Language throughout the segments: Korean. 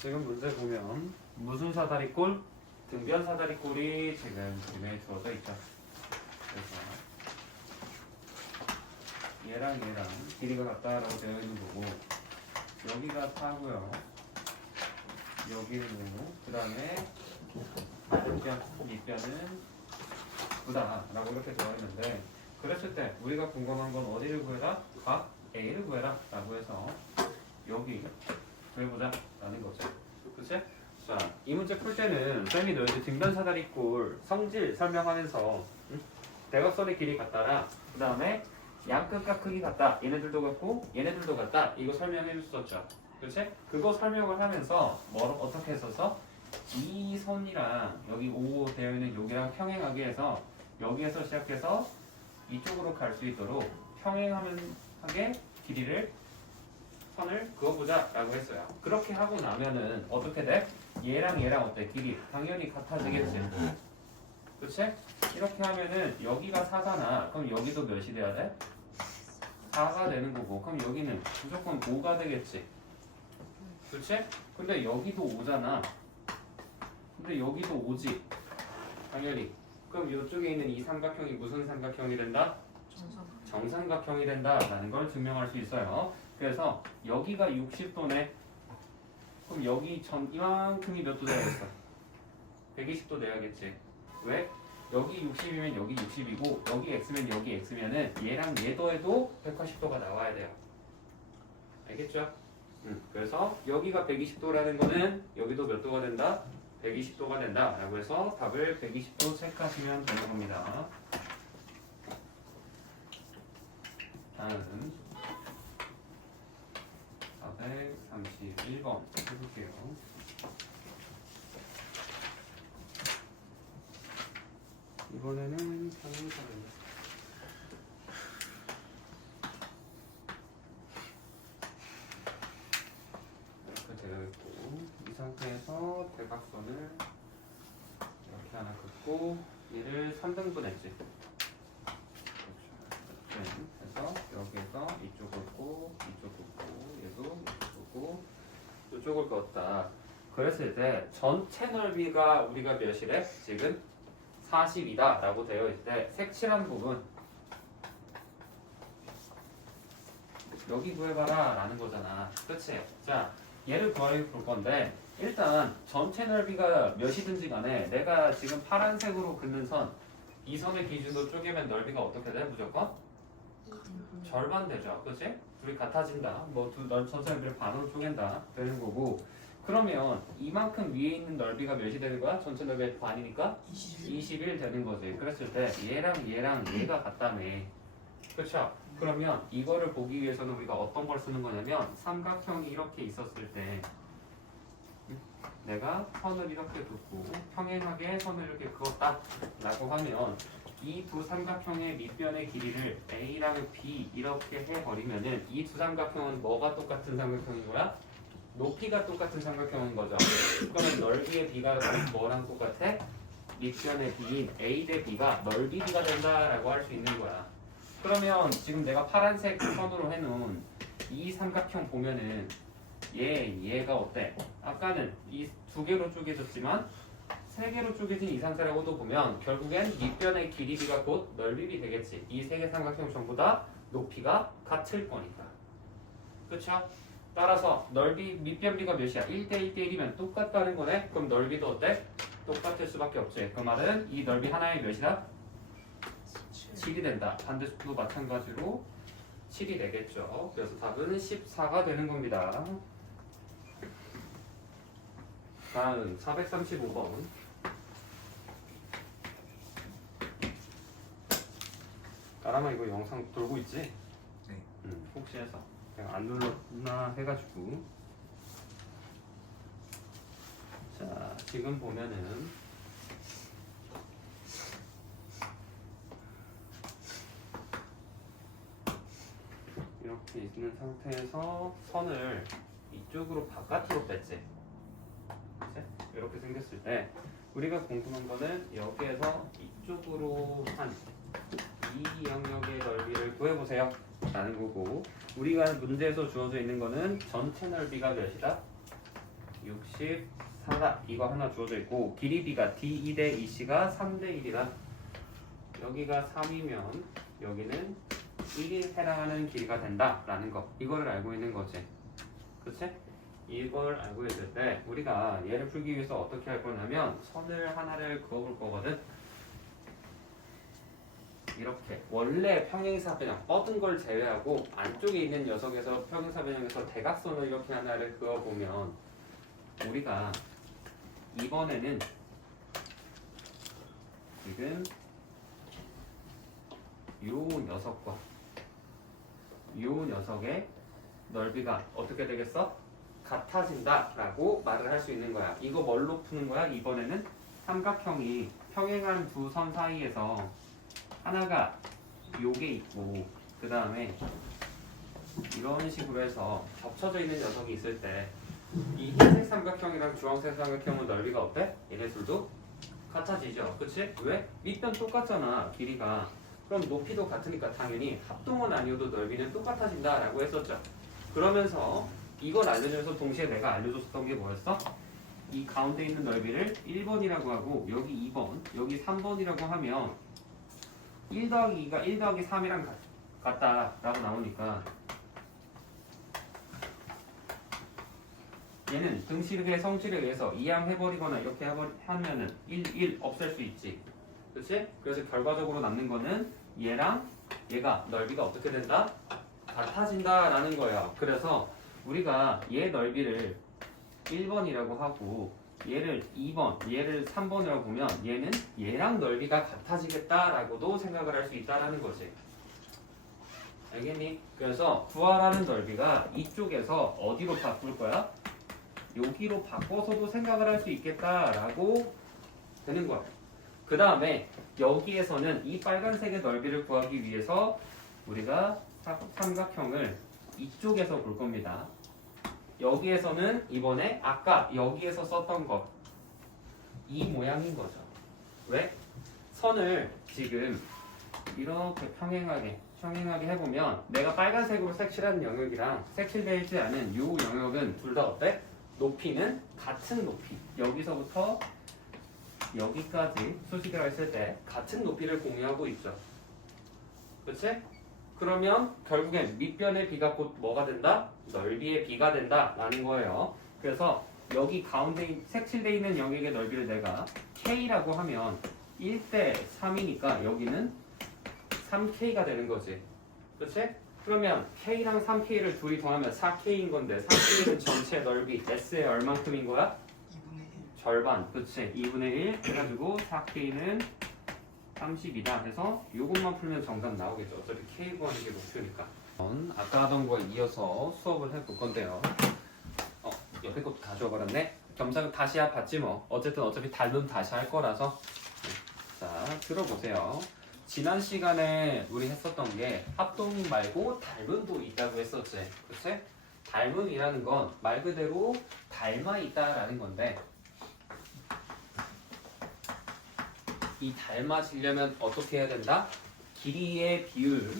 지금 문제 보면 무슨 사다리꼴? 등변 사다리꼴이 지금 그림에 주어져 있죠. 그래서 얘랑 얘랑 길이가 같다라고 되어 있는 거고, 여기가 4고요. 여기는 5, 그 다음에 밑변은 9다라고 이렇게 되어 있는데, 그랬을 때 우리가 궁금한 건 어디를 구해라? 각 A를 구해라 라고 해서 여기 구해보자 라는 거죠. 그치? 자, 이 문제 풀 때는 쌤이 너희들 등변 사다리꼴 성질 설명하면서 대각선의 길이 같다라, 그 다음에 양끝과 크기 같다, 얘네들도 같고 얘네들도 같다, 이거 설명해 줬었죠. 그치? 그거 설명을 하면서 어떻게 했어서 이 선이랑 여기 O 되어 있는 여기랑 평행하게 해서 여기에서 시작해서 이쪽으로 갈 수 있도록 평행하게 길이를 선을 그어보자 라고 했어요. 그렇게 하고 나면은 어떻게 돼? 얘랑 얘랑 어때? 길이 당연히 같아지겠지. 그치? 이렇게 하면은 여기가 4잖아. 그럼 여기도 몇이 돼야 돼? 4가 되는 거고, 그럼 여기는 무조건 5가 되겠지. 그치? 근데 여기도 5잖아. 근데 여기도 5지. 당연히. 그럼 이쪽에 있는 이 삼각형이 무슨 삼각형이 된다? 정삼각형이 된다라는 걸 증명할 수 있어요. 그래서 여기가 60도네. 그럼 여기 이만큼이 몇 도 돼야겠어? 120도 돼야겠지. 왜? 여기 60이면 여기 60이고 여기 x면 여기 x면은 얘랑 얘 더해도 180도가 나와야 돼요. 알겠죠? 그래서 여기가 120도라는 거는 여기도 몇 도가 된다? 120도가 된다 라고 해서 답을 120도 체크하시면 되는 겁니다. 다음 431번 해볼게요. 이번에는 평행사입니다. 이렇게 되어 있고, 이 상태에서 대각선을 이렇게 하나 긋고 얘를 3등분 했지. 그래서 여기에서 이쪽 긋고 이쪽 긋고 얘도 이쪽 긋고 이쪽을 그었다. 그랬을 때 전체 넓이가 우리가 몇이래? 지금 40이다 라고 되어 있을 때 색칠한 부분 여기 구해봐라 라는 거잖아. 그치? 자, 얘를 구하려 볼 건데 일단 전체 넓이가 몇이든지 간에 내가 지금 파란색으로 긋는 선, 이 선의 기준으로 쪼개면 넓이가 어떻게 돼? 무조건? 절반 되죠. 그치? 둘이 같아진다. 전체 넓이를 반으로 쪼갠다 되는 거고, 그러면 이만큼 위에 있는 넓이가 몇이 되는 거야? 전체 넓이의 반이니까 21 되는 거지. 그랬을 때 얘랑 얘랑 얘가 같다며. 그쵸? 그러면 이거를 보기 위해서는 우리가 어떤 걸 쓰는 거냐면 삼각형이 이렇게 있었을 때 내가 선을 이렇게 긋고 평행하게 선을 이렇게 그었다 라고 하면 이 두 삼각형의 밑변의 길이를 A랑 B 이렇게 해버리면은 이 두 삼각형은 뭐가 똑같은 삼각형인 거야? 높이가 똑같은 삼각형인 거죠. 그러면 넓이의 B가 뭐랑 똑같아? 밑변의 B인 A 대 B가 넓이 B가 된다라고 할 수 있는 거야. 그러면 지금 내가 파란색 선으로 해놓은 이 삼각형 보면은 얘가 어때? 아까는 이 두 개로 쪼개졌지만 세 개로 쪼개진 이 상태라고도 보면 결국엔 밑변의 길이 B가 곧 넓이 B 되겠지. 이 세 개 삼각형 전부 다 높이가 같을 거니까. 그쵸? 따라서 넓이 밑변 B가 몇이야? 1대 1대 1이면 똑같다는 거네? 그럼 넓이도 어때? 똑같을 수밖에 없지. 그 말은 이 넓이 하나의 몇이다? 7이 된다. 반대쪽도 마찬가지로 7이 되겠죠. 그래서 답은 14가 되는 겁니다. 다음 435번. 까라마 이거 영상 돌고 있지? 네. 혹시 해서 내가 안 눌렀나 해가지고. 자, 지금 보면은 이렇게 있는 상태에서 선을 이쪽으로 바깥으로 뺐지. 그치? 이렇게 생겼을 때 우리가 궁금한 거는 여기에서 이쪽으로 한 이 영역의 넓이를 구해보세요 라는 거고, 우리가 문제에서 주어져 있는 거는 전체 넓이가 몇이다? 64다. 이거 하나 주어져 있고 길이 b가 d2 대 2c가 3대 1이다. 여기가 3이면 여기는 1이 해당하는 길이가 된다라는 거. 이거를 알고 있는 거지. 그치? 이걸 알고 있을 때 우리가 얘를 풀기 위해서 어떻게 할 거냐면 선을 하나를 그어볼 거거든. 이렇게 원래 평행사 변형 뻗은 걸 제외하고 안쪽에 있는 녀석에서 평행사 변형에서 대각선을 이렇게 하나를 그어보면 우리가 이번에는 지금 요 녀석과 요 녀석의 넓이가 어떻게 되겠어? 같아진다 라고 말을 할 수 있는 거야. 이거 뭘로 푸는 거야? 이번에는 삼각형이 평행한 두 선 사이에서 하나가 요게 있고 그 다음에 이런 식으로 해서 겹쳐져 있는 녀석이 있을 때 이 흰색 삼각형이랑 주황색 삼각형은 넓이가 어때? 얘네 둘도 같아지죠. 그치? 왜? 밑변 똑같잖아 길이가. 그럼 높이도 같으니까 당연히 합동은 아니어도 넓이는 똑같아진다 라고 했었죠. 그러면서 이걸 알려줘서 동시에 내가 알려줬었던 게 뭐였어? 이 가운데 있는 넓이를 1번이라고 하고 여기 2번, 여기 3번이라고 하면 1 더하기 2가 1 더하기 3이랑 같다라고 나오니까 얘는 등식의 성질에 의해서 이항해버리거나 이렇게 하면은 1 없앨 수 있지. 그치? 그래서 결과적으로 남는 거는 얘랑 얘가 넓이가 어떻게 된다? 같아진다라는 거예요. 그래서 우리가 얘 넓이를 1번이라고 하고 얘를 2번, 얘를 3번이라고 보면 얘는 얘랑 넓이가 같아지겠다라고도 생각을 할 수 있다라는 거지. 알겠니? 그래서 구하라는 넓이가 이쪽에서 어디로 바꿀 거야? 여기로 바꿔서도 생각을 할 수 있겠다라고 되는 거야. 그 다음에 여기에서는 이 빨간색의 넓이를 구하기 위해서 우리가 삼각형을 이쪽에서 볼 겁니다. 여기에서는 이번에 아까 여기에서 썼던 것 이 모양인 거죠. 왜? 선을 지금 이렇게 평행하게 해보면 내가 빨간색으로 색칠한 영역이랑 색칠되지 않은 이 영역은 둘 다 어때? 높이는 같은 높이. 여기서부터 여기까지 수직이라고 했을 때 같은 높이를 공유하고 있죠. 그치? 그러면 결국엔 밑변의 비가 곧 뭐가 된다? 넓이의 비가 된다 라는 거예요. 그래서 여기 가운데 색칠되어 있는 영역의 넓이를 내가 K라고 하면 1대 3이니까 여기는 3K가 되는 거지. 그치? 그러면 K랑 3K를 둘이 더하면 4K인 건데 4K는 전체 넓이 S의 얼만큼인 거야? 2분의 1. 절반. 그치? 2분의 1 해가지고 4K는 30이다 해서 이것만 풀면 정답 나오겠죠. 어차피 K 구하는 게 목표니까. 아까 하던 거에 이어서 수업을 해볼 건데요. 옆에 것도 가져와 버렸네. 겸사겸 다시 봤지 뭐. 어차피 닮으면 다시 할 거라서. 자, 들어보세요. 지난 시간에 우리 했었던 게 합동 말고 닮음도 있다고 했었지. 그치? 닮음이라는 건 말 그대로 닮아 있다라는 건데 이 닮아지려면 어떻게 해야 된다? 길이의 비율,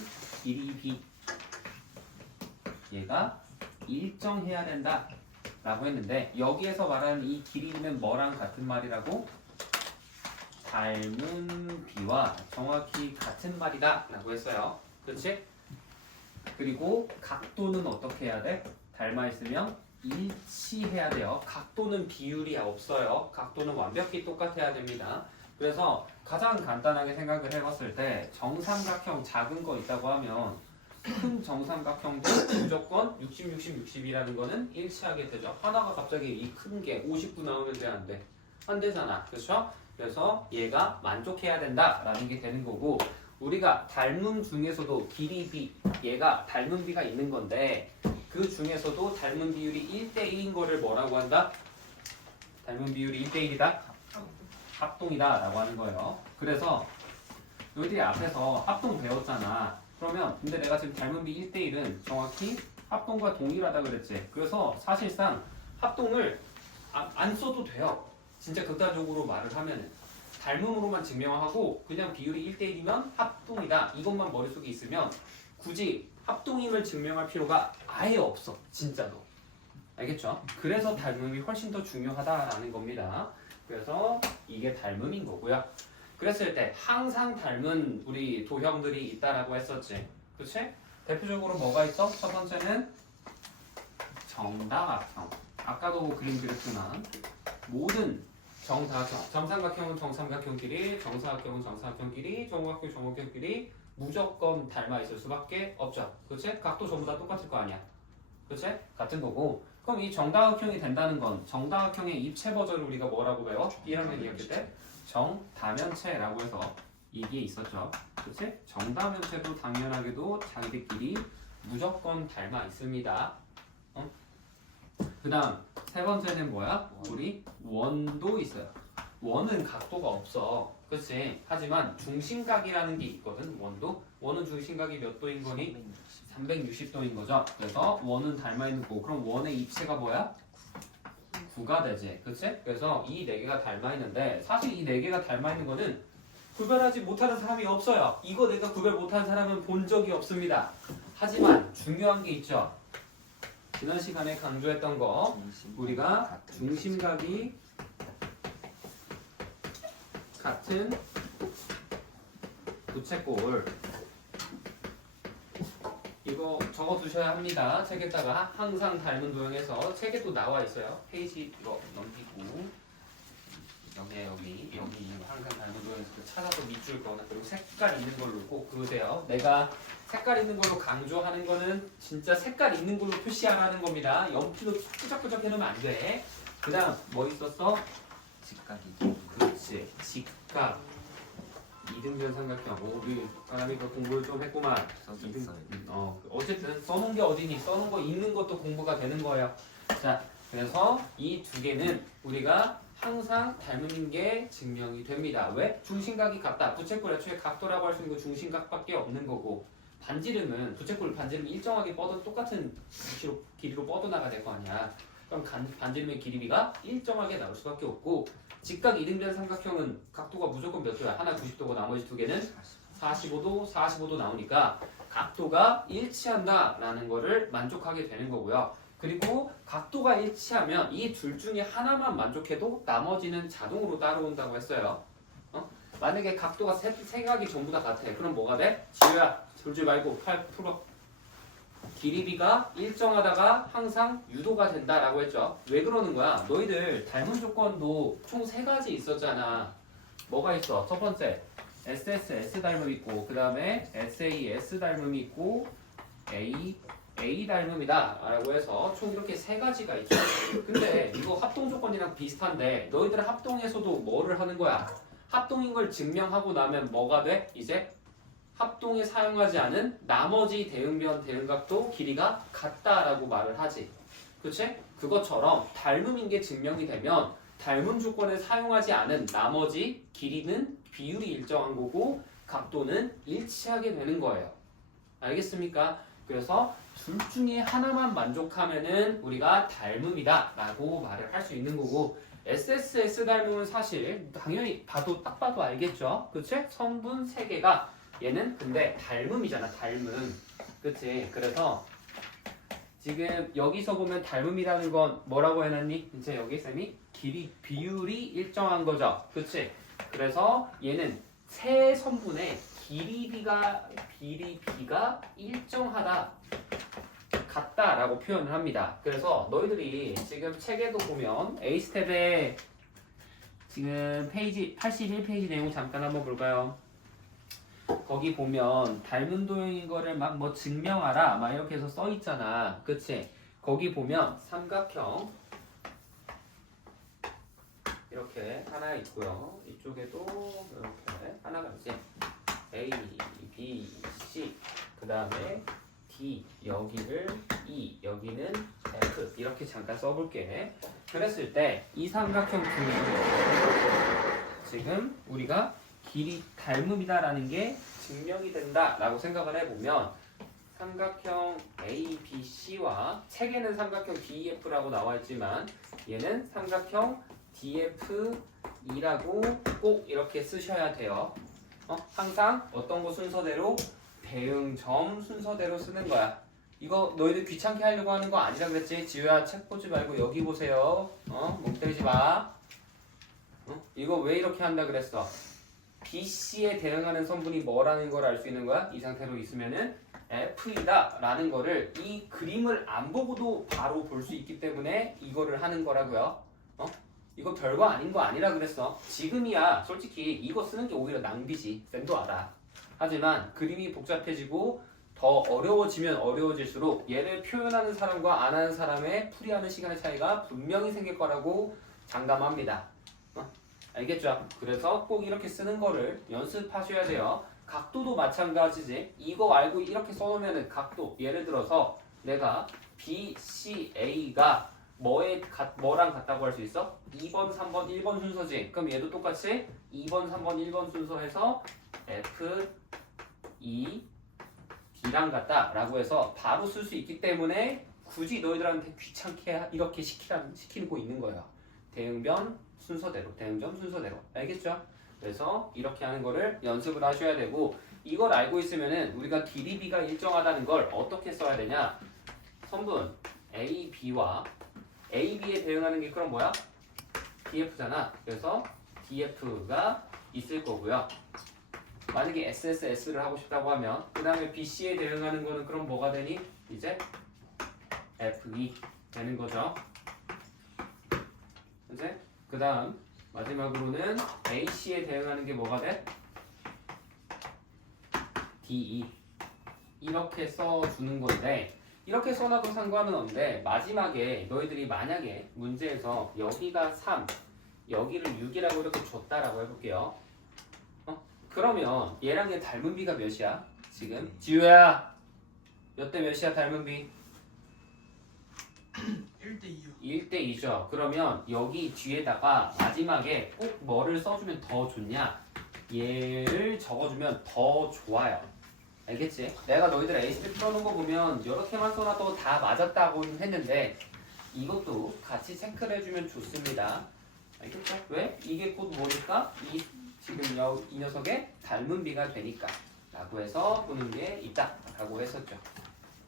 길이 B 얘가 일정해야 된다 라고 했는데 여기에서 말하는 이 길이는 뭐랑 같은 말이라고? 닮은 B와 정확히 같은 말이다 라고 했어요. 그렇지? 그리고 각도는 어떻게 해야 돼? 닮아 있으면 일치해야 돼요. 각도는 비율이 없어요. 각도는 완벽히 똑같아야 됩니다. 그래서 가장 간단하게 생각을 해봤을 때 정삼각형 작은 거 있다고 하면 큰 정삼각형도 무조건 60, 60, 60이라는 거는 일치하게 되죠. 하나가 갑자기 이 큰 게 59 나오면 돼, 안 돼? 안 되잖아. 그렇죠? 그래서 얘가 만족해야 된다라는 게 되는 거고 우리가 닮음 중에서도 길이 B 얘가 닮은 B가 있는 건데 그 중에서도 닮은 비율이 1대1인 거를 뭐라고 한다? 닮은 비율이 1대1이다? 합동이다 라고 하는 거예요. 그래서 너희들이 앞에서 합동 배웠잖아. 그러면 근데 내가 지금 닮은 B 1대1은 정확히 합동과 동일하다 그랬지. 그래서 사실상 합동을 안 써도 돼요. 진짜 극단적으로 말을 하면은 닮음으로만 증명하고 그냥 비율이 1대1이면 합동이다 이것만 머릿속에 있으면 굳이 합동임을 증명할 필요가 아예 없어. 진짜로. 알겠죠? 그래서 닮음이 훨씬 더 중요하다라는 겁니다. 그래서 이게 닮음인 거고요. 그랬을 때 항상 닮은 우리 도형들이 있다라고 했었지. 그치? 대표적으로 뭐가 있어? 첫 번째는 정다각형. 아까도 그림 그렸지만 모든 정다각형, 정삼각형은 정삼각형끼리, 정사각형은 정사각형끼리, 정五각형, 정五각형끼리 무조건 닮아 있을 수밖에 없죠. 그치? 각도 전부 다 똑같을 거 아니야. 그치? 같은 거고. 그럼 이 정다각형이 된다는 건 정다각형의 입체 버전을 우리가 뭐라고 배워? 1학년 2학기 때 정다면체라고 해서 이게 있었죠. 그치? 정다면체도 당연하게도 자기들끼리 무조건 닮아 있습니다. 그 다음 세 번째는 뭐야? 우리 원도 있어요. 원은 각도가 없어. 그치? 하지만 중심각이라는 게 있거든. 원은 중심각이 몇 도인 거니? 360도인 거죠. 그래서 원은 닮아 있는 거고, 그럼 원의 입체가 뭐야? 9가 되지. 그치? 그래서 이 네 개가 닮아 있는데, 사실 이 네 개가 닮아 있는 거는 구별하지 못하는 사람이 없어요. 이거 내가 구별 못하는 사람은 본 적이 없습니다. 하지만 중요한 게 있죠. 지난 시간에 강조했던 거, 우리가 중심각이 같은 부채꼴, 이거 적어 두셔야 합니다. 책에다가 항상 닮은 도형에서 책에 또 나와 있어요. 페이지 이거 넘기고 여기 항상 닮은 도형에서 찾아서 밑줄 거나 그리고 색깔 있는 걸로 꼭 그으세요. 내가 색깔 있는 걸로 강조하는 거는 진짜 색깔 있는 걸로 표시하라는 겁니다. 연필로 푸적푸적 해놓으면 안 돼. 그 다음 뭐 있었어? 직각이. 그렇지. 직각. 이등변 삼각형. 우리 사람이가 공부를 좀 했구만. 어쨌든 써놓은 게 어디니? 써놓은 거 있는 것도 공부가 되는 거예요. 자, 그래서 이 두 개는 우리가 항상 닮은 게 증명이 됩니다. 왜? 중심각이 같다. 부채꼴 애초에 각도라고 할 수 있는 거 중심각밖에 없는 거고, 반지름은 부채꼴 반지름 일정하게 뻗어 똑같은 길이로 뻗어나가야 될 거 아니야. 그럼 반지름의 길이가 일정하게 나올 수밖에 없고, 직각 이등변 삼각형은 각도가 무조건 몇 도야? 하나 90도고 나머지 두 개는 45도 나오니까 각도가 일치한다라는 거를 만족하게 되는 거고요. 그리고 각도가 일치하면 이 둘 중에 하나만 만족해도 나머지는 자동으로 따라온다고 했어요. 만약에 각도가 세 각이 전부 다 같아. 그럼 뭐가 돼? 지우야, 졸지 말고 팔 풀어. 길이비가 일정하다가 항상 유도가 된다라고 했죠. 왜 그러는 거야? 너희들 닮은 조건도 총 3가지 있었잖아. 뭐가 있어? 첫 번째 SS, S 닮음 있고, 그 다음에 SA, S 닮음이 있고, A 닮음이다 라고 해서 총 이렇게 3가지가 있죠. 근데 이거 합동 조건이랑 비슷한데 너희들 합동에서도 뭐를 하는 거야? 합동인 걸 증명하고 나면 뭐가 돼? 이제 합동에 사용하지 않은 나머지 대응변, 대응각도 길이가 같다라고 말을 하지. 그치? 그것처럼 닮음인 게 증명이 되면 닮은 조건에 사용하지 않은 나머지 길이는 비율이 일정한 거고 각도는 일치하게 되는 거예요. 알겠습니까? 그래서 둘 중에 하나만 만족하면은 우리가 닮음이다 라고 말을 할 수 있는 거고, SSS 닮음은 사실 당연히 딱 봐도 알겠죠? 그치? 성분 3개가 얘는 근데 닮음이잖아. 닮음. 그치? 그래서 지금 여기서 보면 닮음이라는 건 뭐라고 해놨니? 이제 여기 쌤이 길이 비율이 일정한 거죠. 그치? 그래서 얘는 세 선분의 길이비가 일정하다, 같다라고 표현을 합니다. 그래서 너희들이 지금 책에도 보면 A스텝에 지금 페이지 81페이지 내용 잠깐 한번 볼까요? 거기 보면 닮은 도형인 거를 막 뭐 증명하라 막 이렇게 해서 써 있잖아. 그치? 거기 보면 삼각형 이렇게 하나 있고요. 이쪽에도 이렇게 하나가 있지. A, B, C 그 다음에 D 여기를 E 여기는 F 이렇게 잠깐 써볼게. 그랬을 때 이 삼각형 중에 지금 우리가 길이 닮음이다라는 게 증명이 된다라고 생각을 해보면 삼각형 ABC와 책에는 삼각형 DEF라고 나와 있지만 얘는 삼각형 DFE라고 꼭 이렇게 쓰셔야 돼요. 항상 어떤 거 순서대로 대응점 순서대로 쓰는 거야. 이거 너희들 귀찮게 하려고 하는 거 아니라 그랬지? 지우야 책 보지 말고 여기 보세요. 멍 때리지 마. 이거 왜 이렇게 한다 그랬어? BC에 대응하는 성분이 뭐라는 걸 알 수 있는 거야? 이 상태로 있으면은 F이다 라는 거를 이 그림을 안 보고도 바로 볼 수 있기 때문에 이거를 하는 거라고요. 이거 별거 아닌 거 아니라 그랬어. 지금이야 솔직히 이거 쓰는 게 오히려 낭비지. 쌤도 알아. 하지만 그림이 복잡해지고 더 어려워지면 어려워질수록 얘를 표현하는 사람과 안 하는 사람의 풀이하는 시간의 차이가 분명히 생길 거라고 장담합니다. 알겠죠? 그래서 꼭 이렇게 쓰는 거를 연습하셔야 돼요. 각도도 마찬가지지. 이거 알고 이렇게 써놓으면 각도, 예를 들어서 내가 BCA가 뭐랑 같다고 할 수 있어? 2번, 3번, 1번 순서지. 그럼 얘도 똑같이 2번, 3번, 1번 순서해서 F, E, D랑 같다라고 해서 바로 쓸 수 있기 때문에 굳이 너희들한테 귀찮게 이렇게 시키고 있는 거예요. 대응변 순서대로, 대응점 순서대로. 알겠죠? 그래서 이렇게 하는 거를 연습을 하셔야 되고, 이걸 알고 있으면은 우리가 길이 B가 일정하다는 걸 어떻게 써야 되냐? 선분 A, B와 A, B에 대응하는 게 그럼 뭐야? DF잖아. 그래서 DF가 있을 거고요. 만약에 SSS를 하고 싶다고 하면 그 다음에 BC에 대응하는 거는 그럼 뭐가 되니? 이제 FE 되는 거죠. 이제 그 다음 마지막으로는 AC에 대응하는 게 뭐가 돼? DE 이렇게 써주는 건데, 이렇게 써놔도 상관은 없는데 마지막에 너희들이 만약에 문제에서 여기가 3 여기를 6이라고 이렇게 줬다라고 해볼게요. 그러면 얘랑 얘 닮은 비가 몇이야? 지금? 지우야 몇 대 몇이야 닮은 비? 1대2요. 1대2죠. 그러면 여기 뒤에다가 마지막에 꼭 뭐를 써주면 더 좋냐? 얘를 적어주면 더 좋아요. 알겠지? 내가 너희들 AC를 풀어놓은 거 보면 이렇게만 써놔도 다 맞았다고 했는데 이것도 같이 체크를 해주면 좋습니다. 알겠죠? 왜? 이게 곧 뭐니까? 지금 이 녀석의 닮은 비가 되니까 라고 해서 보는 게 있다 라고 했었죠.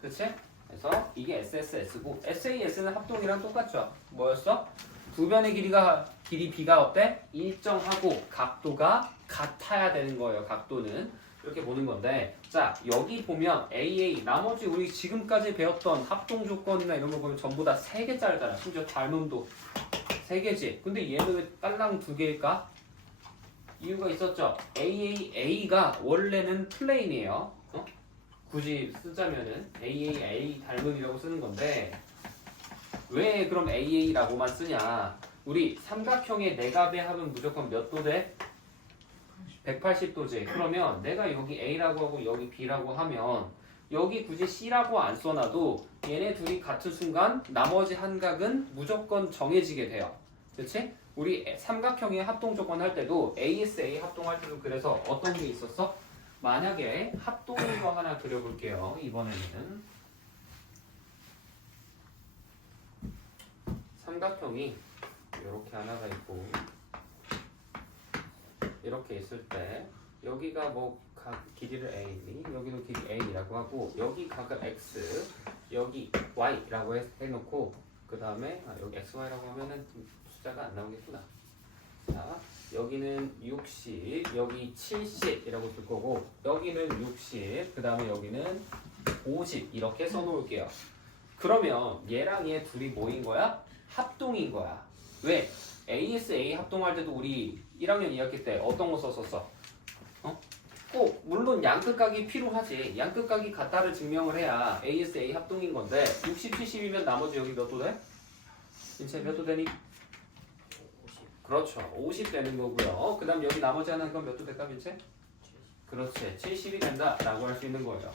그치? 그래서 이게 SSS고 SAS는 합동이랑 똑같죠. 뭐였어? 두 변의 길이 B가 어때? 일정하고 각도가 같아야 되는 거예요. 각도는 이렇게 보는 건데, 자 여기 보면 AA 나머지 우리 지금까지 배웠던 합동 조건이나 이런 거 보면 전부 다 3개짜리잖아. 심지어 닮음도 3개지. 근데 얘는 왜 딸랑 2개일까? 이유가 있었죠. AAA가 원래는 플레인이에요. 굳이 쓰자면은 AAA 닮음이라고 쓰는 건데, 왜 그럼 AA라고만 쓰냐? 우리 삼각형의 네 값의 합은 무조건 몇 도 돼? 180도지. 그러면 내가 여기 A라고 하고 여기 B라고 하면 여기 굳이 C라고 안 써놔도 얘네 둘이 같은 순간 나머지 한 각은 무조건 정해지게 돼요. 그렇지? 우리 삼각형의 합동 조건 할 때도 ASA 합동할 때도 그래서 어떤 게 있었어? 만약에 합동인 거 하나 그려볼게요. 이번에는 삼각형이 이렇게 하나가 있고 이렇게 있을 때 여기가 뭐 각 길이를 A, 여기도 길이 A라고 하고 여기 각을 X, 여기 Y라고 해놓고 그 다음에 여기 XY라고 하면은 숫자가 안 나오겠구나. 자, 여기는 60, 여기 70이라고 쓸 거고 여기는 60, 그 다음에 여기는 50 이렇게 써놓을게요. 그러면 얘랑 얘 둘이 뭐인 거야? 합동인 거야. 왜? ASA 합동할 때도 우리 1학년 2학기 때 어떤 거 썼었어? 꼭 물론 양끝각이 필요하지. 양끝각이 같다를 증명을 해야 ASA 합동인 건데 60, 70이면 나머지 여기 몇 도 돼? 인체 몇 도 되니? 50. 그렇죠. 50 되는 거고요. 그 다음 여기 나머지 하나는 몇 도 될까 민채? 그렇지. 70이 된다라고 할 수 있는 거예요.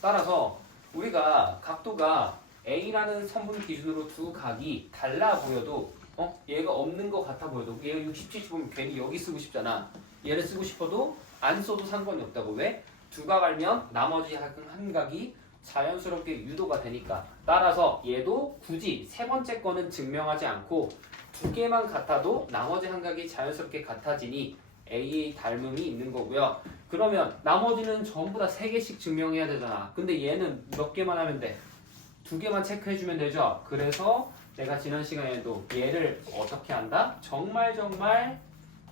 따라서 우리가 각도가 A라는 선분 기준으로 두 각이 달라 보여도 얘가 없는 것 같아 보여도 얘가 60, 70 보면 괜히 여기 쓰고 싶잖아. 얘를 쓰고 싶어도 안 써도 상관이 없다고. 왜? 두 각 알면 나머지 한 각이 자연스럽게 유도가 되니까. 따라서 얘도 굳이 세 번째 거는 증명하지 않고 두 개만 같아도 나머지 한 각이 자연스럽게 같아지니 AA 닮음이 있는 거고요. 그러면 나머지는 전부 다 3개씩 증명해야 되잖아. 근데 얘는 몇 개만 하면 돼? 두 개만 체크해주면 되죠. 그래서 내가 지난 시간에도 얘를 어떻게 한다? 정말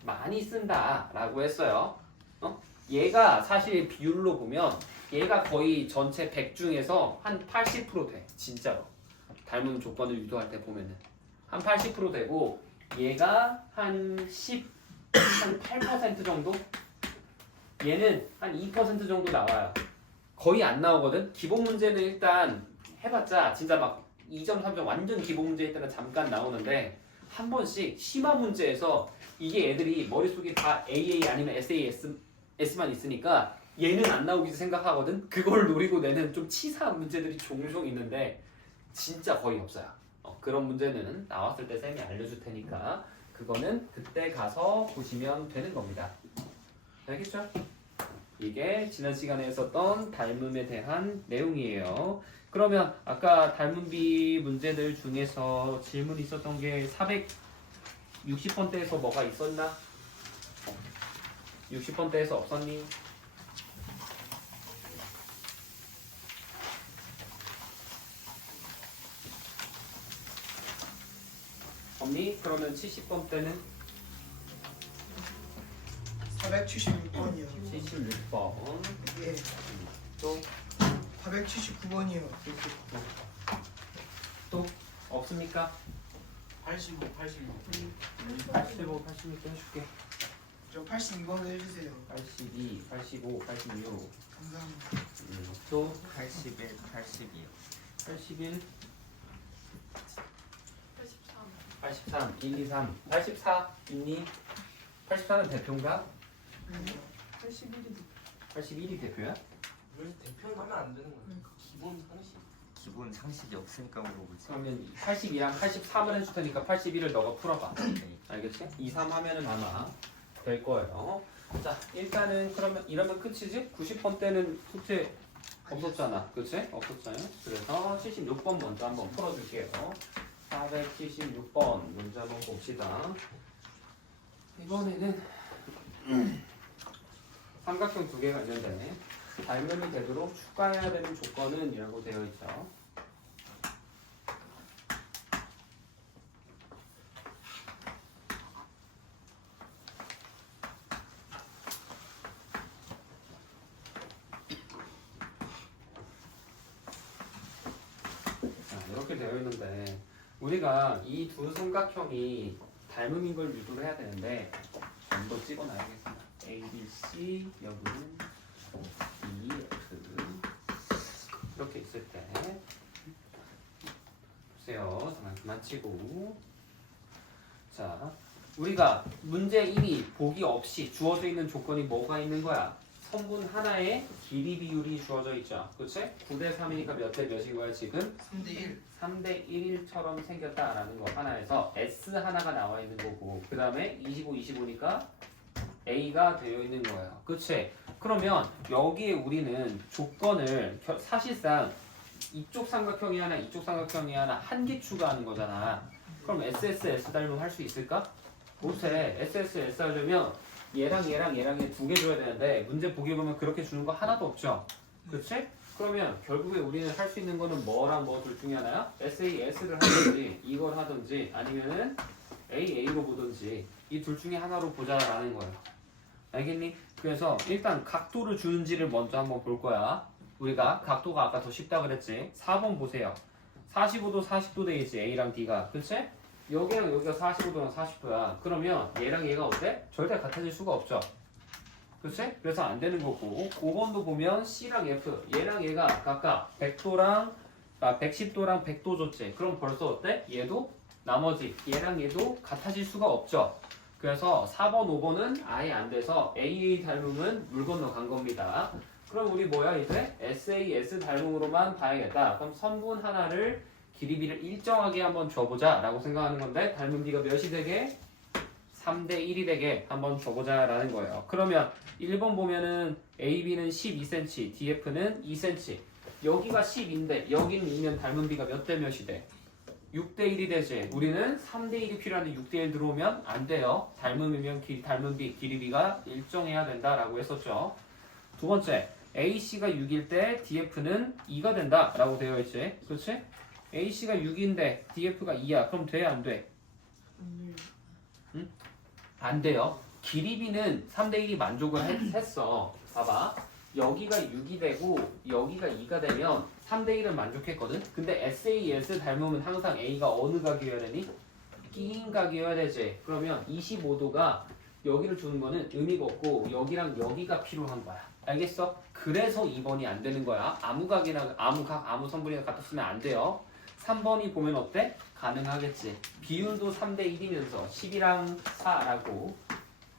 많이 쓴다라고 했어요. 얘가 사실 비율로 보면 얘가 거의 전체 100 중에서 한 80% 돼. 진짜로. 닮은 조건을 유도할 때 보면은 한 80% 되고 얘가 한 8% 정도? 얘는 한 2% 정도 나와요. 거의 안 나오거든. 기본 문제는 일단 해봤자 진짜 막 2점, 3점 완전 기본 문제일 때는 잠깐 나오는데 한 번씩 심화 문제에서 이게 애들이 머릿속에 다 AA 아니면 SAS만 있으니까 얘는 안 나오기 생각하거든. 그걸 노리고 내는 좀 치사한 문제들이 종종 있는데 진짜 거의 없어요. 그런 문제는 나왔을 때 쌤이 알려줄 테니까 그거는 그때 가서 보시면 되는 겁니다. 알겠죠? 이게 지난 시간에 했었던 닮음에 대한 내용이에요. 그러면 아까 닮음비 문제들 중에서 질문 있었던 게 460번대에서 뭐가 있었나? 60번대에서 없었니? 없니? 그러면 70번대는? 476번이요. 76번. 예. 또 479번이요. 또 없습니까? 85, 85. 85, 86 해줄게. 저 82번도 해주세요. 82, 85, 86. 감사합니다. 또 81, 82. 81, 83. 83, 1, 2, 3. 84 있니? 84는 대표인가? 81이 81이 대표야? 왜 대표는 하면 안 되는 거야? 기본 상식. 기본 상식이 없으니까 물어보지. 그러면 82랑 83을 해줄 테니까 81을 너가 풀어봐. 알겠지? 2, 3 하면은 아마 될 거예요. 자, 일단은 그러면 이러면 끝이지? 90번 때는 숙제 없었잖아. 그치? 없었잖아요. 그래서 76번 먼저 한번 풀어줄게요. 476번 문제 한번 봅시다. 이번에는 삼각형 두 개가 있는데 닮음이 되도록 추가해야 되는 조건은 이라고 되어 있죠. 이렇게 되어 있는데 우리가 이 두 삼각형이 닮음인 걸 유도를 해야 되는데 전부 찍어놔야겠습니다. A, B, C 여기는 E, F 이렇게 있을 때 보세요. 잠깐 그만 치고 자 우리가 문제 1이 보기 없이 주어져 있는 조건이 뭐가 있는 거야? 선분 하나의 길이 비율이 주어져 있죠. 그치? 9대 3이니까 몇 대 몇인 거야 지금? 3대 1. 3대 1처럼 생겼다라는 거 하나에서 S 하나가 나와 있는 거고 그 다음에 25, 25니까 A가 되어 있는 거예요. 그치? 그러면 여기에 우리는 조건을 사실상 이쪽 삼각형이 하나 이쪽 삼각형이 하나 한 개 추가하는 거잖아. 그럼 S 닮음 할 수 있을까? 못해. S 하려면 얘랑 두 개 줘야 되는데 문제 보기 보면 그렇게 주는 거 하나도 없죠. 그치? 그러면 결국에 우리는 할 수 있는 거는 뭐랑 뭐 둘 중에 하나야? SAS를 하든지 이걸 하든지 아니면은 AA로 보든지 이 둘 중에 하나로 보자라는 거예요. 알겠니? 그래서 일단 각도를 주는지를 먼저 한번 볼 거야. 우리가 각도가 아까 더 쉽다 그랬지? 4번 보세요. 45도 40도 되겠지 A랑 D가. 그치? 여기랑 여기가 45도랑 40도야. 그러면 얘랑 얘가 어때? 절대 같아질 수가 없죠. 그치? 그래서 안 되는 거고 5번도 보면 C랑 F 얘랑 얘가 각각 100도랑 110도랑 100도 줬지. 그럼 벌써 어때? 얘도 나머지 얘랑 얘도 같아질 수가 없죠. 그래서 4번, 5번은 아예 안 돼서 AA 닮음은 물 건너 간 겁니다. 그럼 우리 뭐야 이제? SAS 닮음으로만 봐야겠다. 그럼 선분 하나를 길이비를 일정하게 한번 줘보자 라고 생각하는 건데 닮음비가 몇이 되게? 3대 1이 되게 한번 줘보자 라는 거예요. 그러면 1번 보면은 AB는 12cm, DF는 2cm. 여기가 10인데 여기는 2면 닮음비가 몇 대 몇이 돼? 6대 1이 되지. 우리는 3대 1이 필요한데 6대 1 들어오면 안 돼요. 닮음이면 닮음비, 길이비가 일정해야 된다라고 했었죠. 두 번째, AC가 6일 때 DF는 2가 된다 라고 되어 있지. 그렇지? AC가 6인데 DF가 2야. 그럼 돼? 안 돼? 안 돼요. 길이 B는 3대1이 만족을 했어. 봐봐. 여기가 6이 되고 여기가 2가 되면 3대1은 만족했거든. 근데 SAS 닮으면 항상 A가 어느 각이어야 되니? 끼인 각이어야 되지. 그러면 25도가 여기를 주는 거는 의미가 없고 여기랑 여기가 필요한 거야. 알겠어? 그래서 2번이 안 되는 거야. 아무 각이나 아무 각 아무 성분이나 같았으면 안 돼요. 3번이 보면 어때? 가능하겠지. 비율도 3대1이면서 10이랑 4라고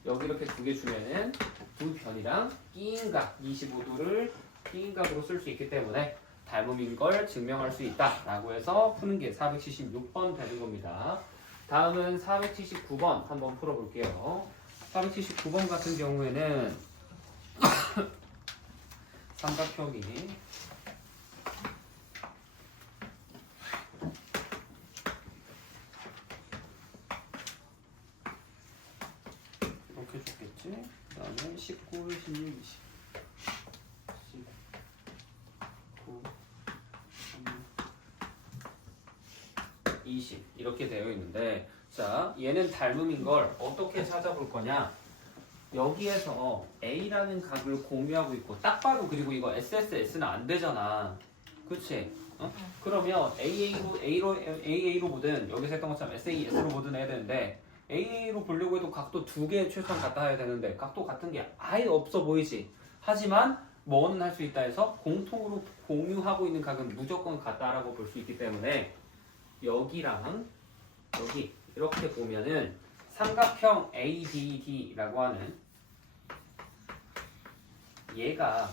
여기 이렇게 두 개 주면은 두 변이랑 끼인 각 25도를 끼인 각으로 쓸 수 있기 때문에 닮음인 걸 증명할 수 있다 라고 해서 푸는 게 476번 되는 겁니다. 다음은 479번 한번 풀어볼게요. 479번 같은 경우에는 삼각형이 이렇게 줬겠지? 그 다음에 19, 16, 20 19, 20 이렇게 되어 있는데 자 얘는 닮음인 걸 어떻게 찾아볼 거냐. 여기에서 A라는 각을 공유하고 있고 딱 봐도 그리고 이거 SSS는 안 되잖아. 그치? 어? 그러면 AA로 보든 여기서 했던 것처럼 SAS로 보든 해야 되는데 AA로 보려고 해도 각도 두 개 최소한 갖다 해야 되는데 각도 같은 게 아예 없어 보이지. 하지만 뭐는 할 수 있다 해서 공통으로 공유하고 있는 각은 무조건 같다라고 볼 수 있기 때문에 여기랑 여기 이렇게 보면은 삼각형 ABD라고 하는 얘가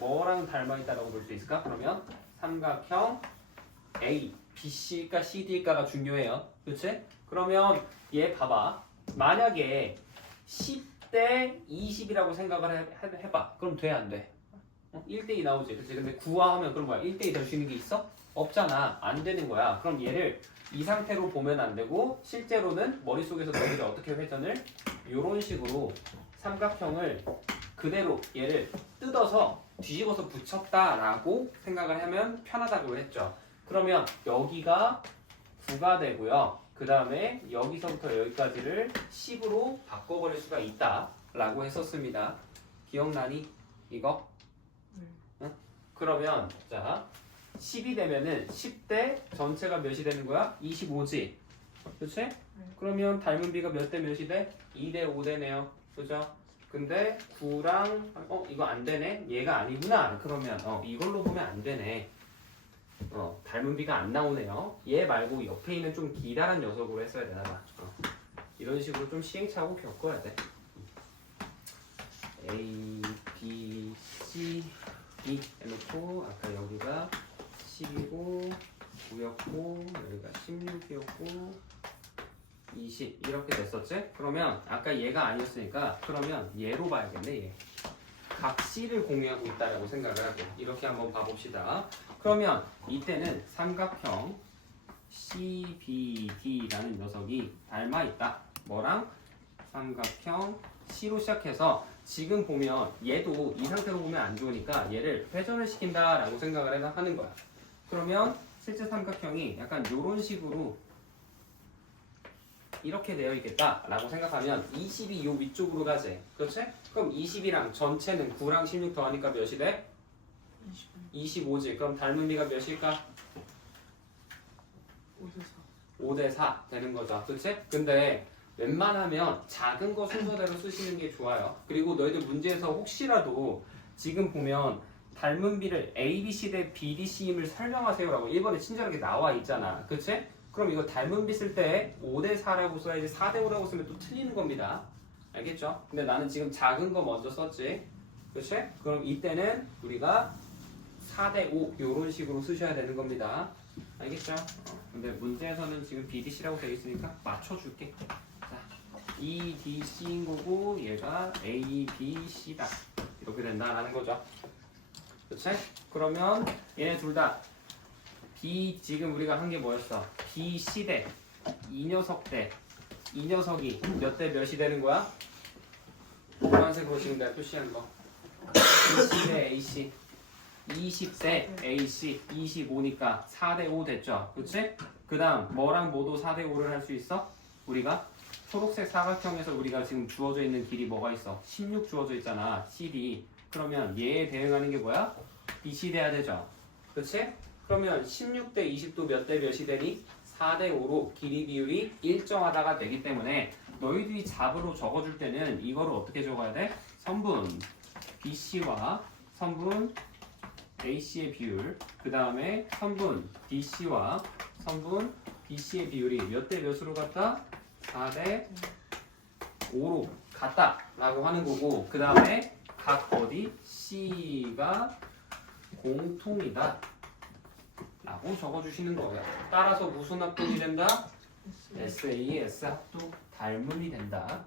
뭐랑 닮아있다라고 볼 수 있을까? 그러면 삼각형 A, BC일까 CD일까가 중요해요. 그치? 그러면 얘 봐봐. 만약에 10대 20이라고 생각을 해봐. 그럼 돼? 안 돼? 1대2 나오지. 그치? 근데 구화하면 그런 거야. 1대2 될 수 있는 게 있어? 없잖아. 안 되는 거야. 그럼 얘를 이 상태로 보면 안 되고 실제로는 머릿속에서 너희들 어떻게 회전을 이런 식으로 삼각형을 그대로 얘를 뜯어서 뒤집어서 붙였다라고 생각을 하면 편하다고 했죠. 그러면 여기가 9가 되고요. 그 다음에 여기서부터 여기까지를 10으로 바꿔버릴 수가 있다라고 했었습니다. 기억나니? 이거? 응? 그러면 자 10이 되면은 10대 전체가 몇이 되는 거야? 25지. 그치? 그러면 닮은 비가 몇 대 몇이 돼? 2대 5대네요. 그죠? 근데 9랑 이거 안 되네? 얘가 아니구나. 그러면 이걸로 보면 안 되네. 닮은 비가 안 나오네요. 얘 말고 옆에 있는 좀 기다란 녀석으로 했어야 되나 봐. 이런 식으로 좀 시행착오 겪어야 돼. A, B, C, D 해놓고 아까 여기가 10이고 9였고 여기가 16이었고 20 이렇게 됐었지? 그러면 아까 얘가 아니었으니까 그러면 얘로 봐야겠네. 얘. 각 C를 공유하고 있다라고 생각을 하고 이렇게 한번 봐봅시다. 그러면 이때는 삼각형 CBD라는 녀석이 닮아있다. 뭐랑? 삼각형 C로 시작해서 지금 보면 얘도 이 상태로 보면 안 좋으니까 얘를 회전을 시킨다라고 생각을 하는 거야. 그러면 실제 삼각형이 약간 이런 식으로 이렇게 되어 있겠다라고 생각하면 20이 요 위쪽으로 가지. 그렇지? 그럼 20이랑 전체는 9랑 16 더하니까 몇이 돼? 25지. 그럼 닮은 비가 몇일까? 5대 4 되는 거죠. 그렇지? 근데 웬만하면 작은 거 순서대로 쓰시는 게 좋아요. 그리고 너희들 문제에서 혹시라도 지금 보면 닮은 비를 ABC 대 BDC임을 설명하세요라고 1번에 친절하게 나와 있잖아. 그치? 그럼 이거 닮은 비 쓸 때 5대 4라고 써야지 4대 5라고 쓰면 또 틀리는 겁니다. 알겠죠? 근데 나는 지금 작은 거 먼저 썼지. 그치? 그럼 이때는 우리가 4대 5 이런 식으로 쓰셔야 되는 겁니다. 알겠죠? 근데 문제에서는 지금 BDC라고 되어 있으니까 맞춰줄게. 자, EDC인 거고 얘가 ABC다. 이렇게 된다라는 거죠. 그치? 그러면 얘네 둘 다 B 지금 우리가 한 게 뭐였어? BC 대 이 녀석 대 이 녀석이 몇 대 몇이 되는 거야? 노란색으로 지금 내가 표시한 거 BC 대 AC 20대 AC 25니까 4대 5 됐죠. 그치? 그 다음 뭐랑 뭐도 4대 5를 할 수 있어? 우리가 초록색 사각형에서 우리가 지금 주어져 있는 길이 뭐가 있어? 16 주어져 있잖아. CD. 그러면 얘에 대응하는 게 뭐야? BC 돼야 되죠. 그치? 그러면 16대 20도 몇 대 몇이 되니? 4대 5로 길이 비율이 일정하다가 되기 때문에 너희들이 잡으로 적어줄 때는 이거를 어떻게 적어야 돼? 선분 BC와 선분 AC의 비율, 그 다음에 선분 DC와 선분 BC의 비율이 몇 대 몇으로 같다? 4대 5로 같다 라고 하는 거고, 그 다음에 각 어디? C가 공통이다 라고 적어주시는 거예요. 따라서 무슨 합동이 된다? SAS 합동 닮음이 된다.